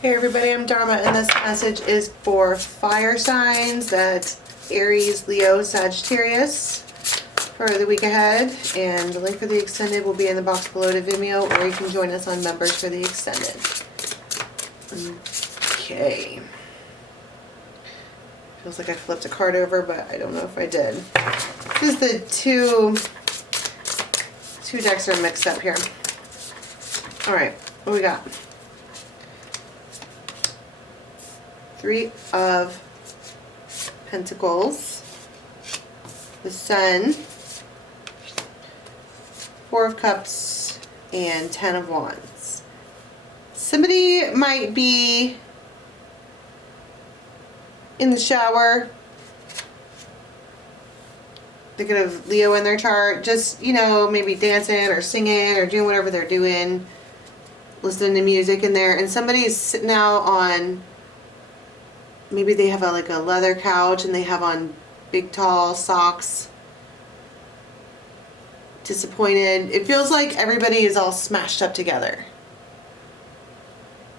Hey everybody, I'm Dharma, and this message is for fire signs, that's Aries, Leo, Sagittarius, for the week ahead. And the link for the extended will be in the box below to Vimeo, or you can join us on members for the extended. Okay. Feels like I flipped a card over, but I don't know if I did. This is the two decks are mixed up here. Alright, what we got? Three of Pentacles, the Sun, Four of Cups, and Ten of Wands. Somebody might be in the shower. They could have Leo in their chart, just, you know, maybe dancing or singing or doing whatever they're doing, listening to music in there, and somebody's sitting out on, maybe they have like a leather couch and they have on big tall socks. Disappointed. It feels like everybody is all smashed up together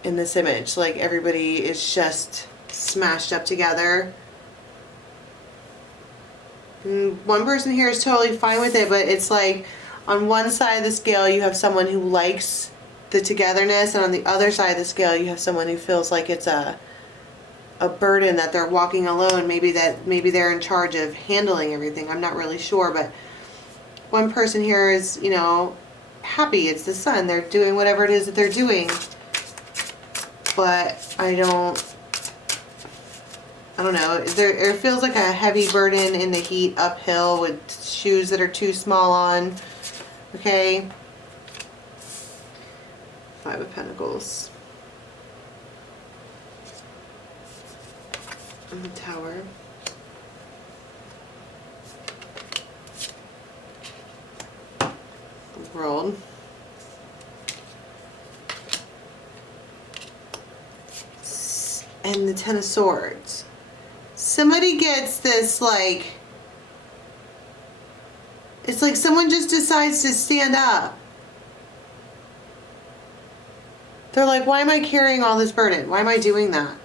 in this image. Like everybody is just smashed up together. And one person here is totally fine with it, but it's like on one side of the scale you have someone who likes the togetherness, and on the other side of the scale you have someone who feels like it's a burden, that they're walking alone. Maybe they're in charge of handling everything. I'm not really sure, but one person here is, you know, happy. It's the Sun. They're doing whatever it is that they're doing. But I don't know. It feels like a heavy burden in the heat uphill with shoes that are too small on. Okay. Five of Pentacles. And the Tower. The World. And the Ten of Swords. Somebody gets this, like, it's like someone just decides to stand up. They're like, why am I carrying all this burden? Why am I doing that?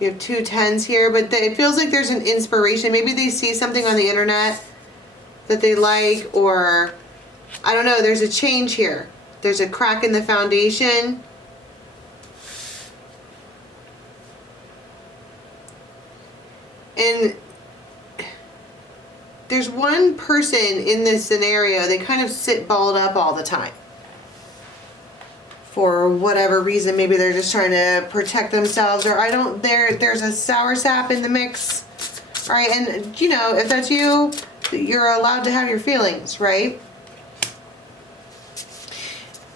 You have two tens here, but it feels like there's an inspiration. Maybe they see something on the internet that they like, or I don't know, there's a change here. There's a crack in the foundation. And there's one person in this scenario, they kind of sit balled up all the time. For whatever reason, maybe they're just trying to protect themselves, or there's a sour sap in the mix. All right, and you know, if that's you, you're allowed to have your feelings, right?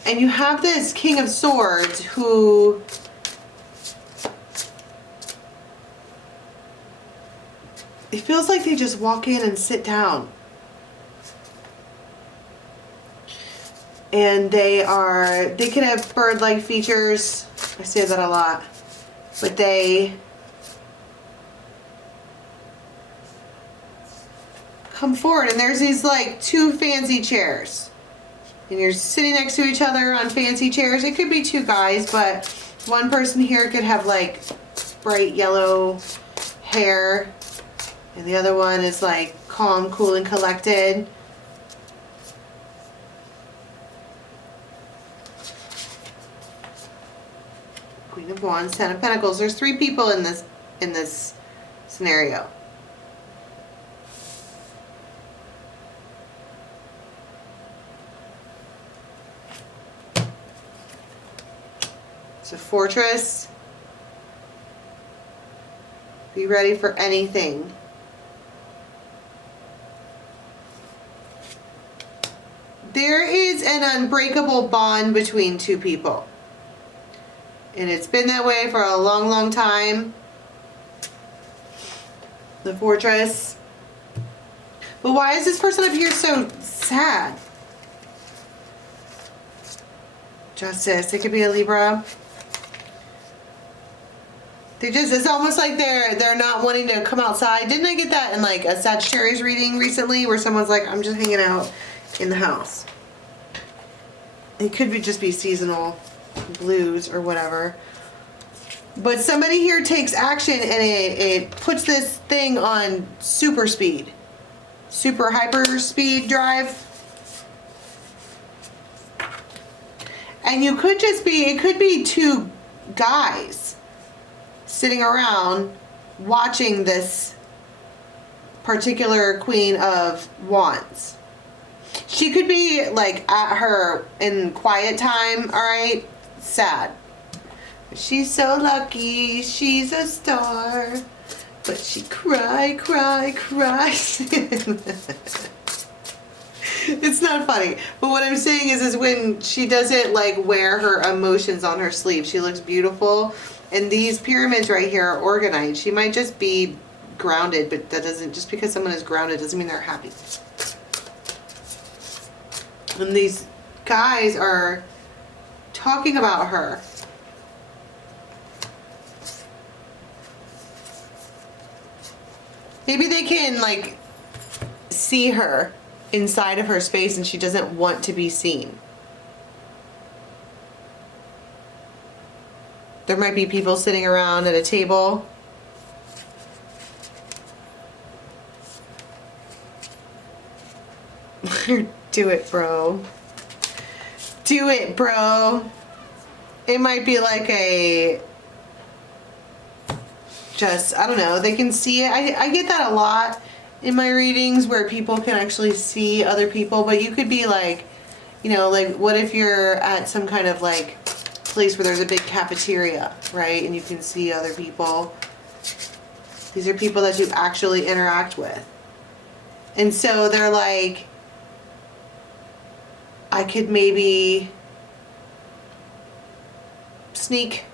And you have this King of Swords who it feels like they just walk in and sit down. And they can have bird-like features. I say that a lot. But they come forward, and there's these like two fancy chairs. And you're sitting next to each other on fancy chairs. It could be two guys, but one person here could have like bright yellow hair. And the other one is like calm, cool, and collected. Queen of Wands, Ten of Pentacles. There's three people in this scenario. It's a Fortress. Be ready for anything. There is an unbreakable bond between two people. And it's been that way for a long, long time. The Fortress. But why is this person up here so sad? Justice. It could be a Libra. It's almost like they're not wanting to come outside. Didn't I get that in like a Sagittarius reading recently where someone's like, I'm just hanging out in the house? It could be just be seasonal blues or whatever. But somebody here takes action and it puts this thing on super speed. Super hyper speed drive. And you could just be, it could be two guys sitting around watching this particular Queen of Wands. She could be like at her in quiet time, alright? Sad. She's so lucky, she's a star. But she cry. It's not funny. But what I'm saying is when she doesn't like wear her emotions on her sleeve, she looks beautiful. And these pyramids right here are organized. She might just be grounded, but that doesn't, just because someone is grounded doesn't mean they're happy. And these guys are talking about her. Maybe they can like see her inside of her space and she doesn't want to be seen. There might be people sitting around at a table. Do it, bro. Do it, bro. It might be like a, just, I don't know, they can see it. I get that a lot in my readings where people can actually see other people, but you could be like, you know, like what if you're at some kind of like place where there's a big cafeteria, right? And you can see other people. These are people that you actually interact with. And so they're like, I could maybe sneak.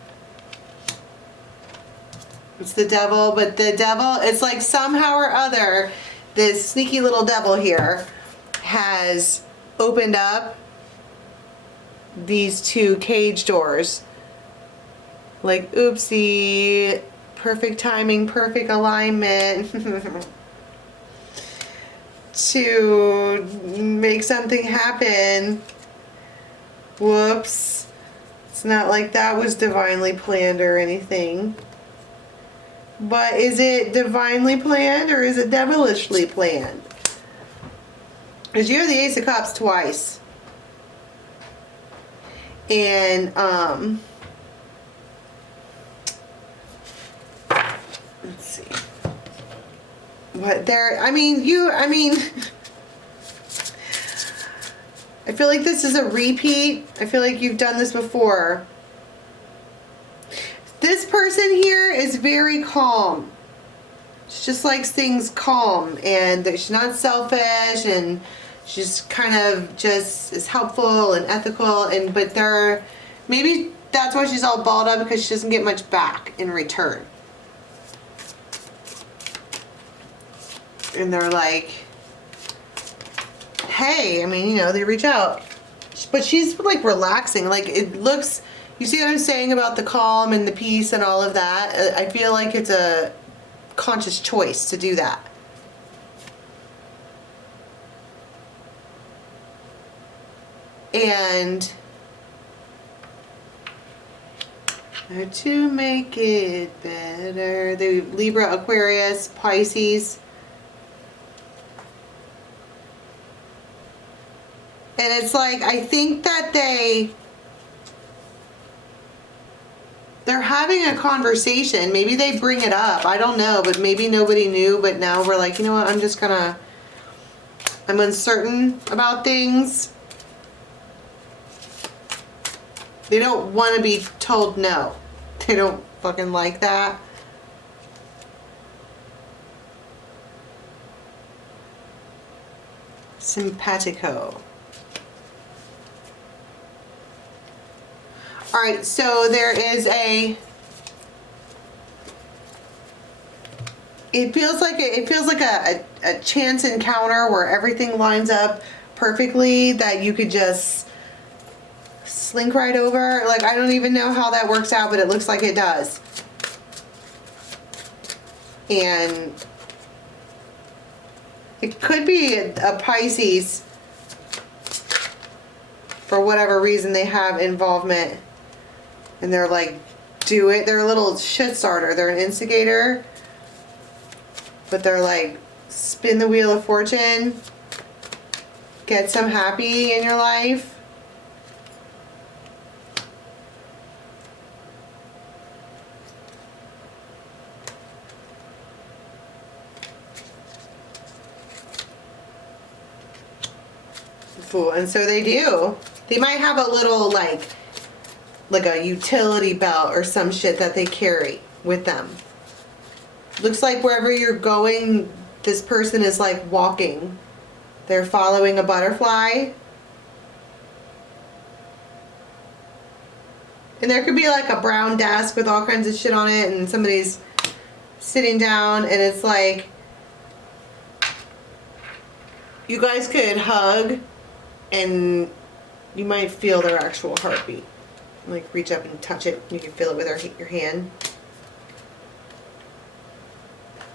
It's the devil, but the devil, it's like somehow or other, this sneaky little devil here has opened up these two cage doors. Like, oopsie, perfect timing, perfect alignment. To make something happen. Whoops. It's not like that was divinely planned or anything. But is it divinely planned or is it devilishly planned? Because you have the Ace of Cups twice. And, let's see. What there, I mean, I feel like this is a repeat. I feel like you've done this before. This person here is very calm. She just likes things calm, and she's not selfish, and she's kind of just is helpful and ethical, and but there, maybe that's why she's all balled up, because she doesn't get much back in return. And they're like, hey, I mean, you know, they reach out. But she's like relaxing. Like it looks, you see what I'm saying about the calm and the peace and all of that? I feel like it's a conscious choice to do that. And to make it better, the Libra, Aquarius, Pisces. And it's like, I think that they're having a conversation. Maybe they bring it up. I don't know, but maybe nobody knew. But now we're like, you know what? I'm uncertain about things. They don't want to be told no. They don't fucking like that. Simpatico. Alright, so there is it feels like a chance encounter where everything lines up perfectly, that you could just slink right over. Like, I don't even know how that works out, but it looks like it does. And it could be a Pisces for whatever reason they have involvement, and they're like, do it. They're a little shit starter. They're an instigator, but they're like, spin the wheel of fortune, get some happy in your life. And so they do. They might have a little like a utility belt or some shit that they carry with them. Looks like wherever you're going, this person is like walking. They're following a butterfly. And there could be like a brown desk with all kinds of shit on it, and somebody's sitting down, and it's like you guys could hug and you might feel their actual heartbeat. Like reach up and touch it. You can feel it with your hand.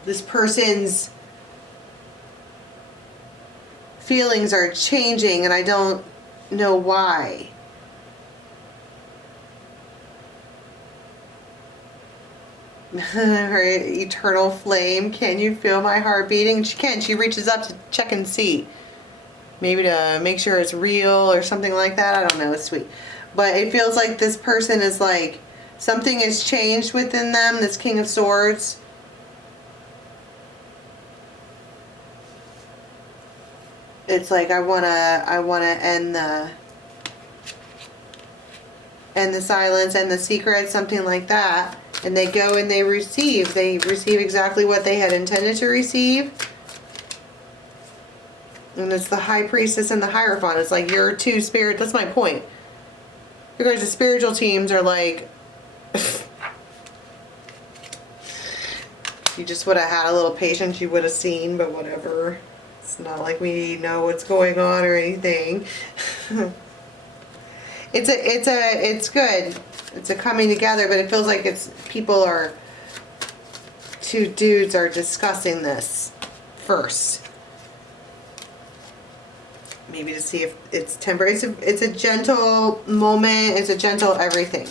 This person's feelings are changing, and I don't know why. Her eternal flame. Can you feel my heart beating? She can. She reaches up to check and see. Maybe to make sure it's real or something like that. I don't know. It's sweet. But it feels like this person is like, something has changed within them. This King of Swords. It's like, I wanna end the silence, end the secret, something like that. And they go and they receive. They receive exactly what they had intended to receive. And it's the High Priestess and the Hierophant. It's like your two spirit. That's my point. You guys, the spiritual teams are like, you just would have had a little patience, you would have seen, but whatever. It's not like we know what's going on or anything. It's good. It's a coming together, but it feels like two dudes are discussing this first. Maybe to see if it's temporary. It's a gentle moment. It's a gentle everything.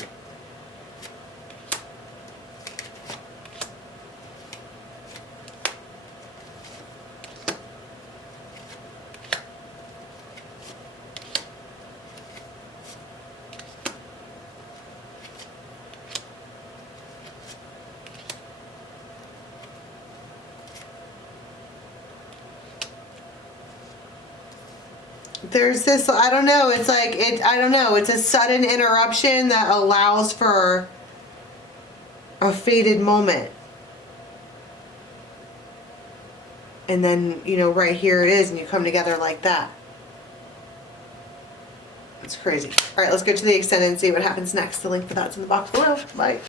There's this, I don't know, it's like, I don't know, it's a sudden interruption that allows for a fated moment. And then, you know, right here it is, and you come together like that. It's crazy. Alright, let's go to the extended and see what happens next. The link for that's in the box below. Bye.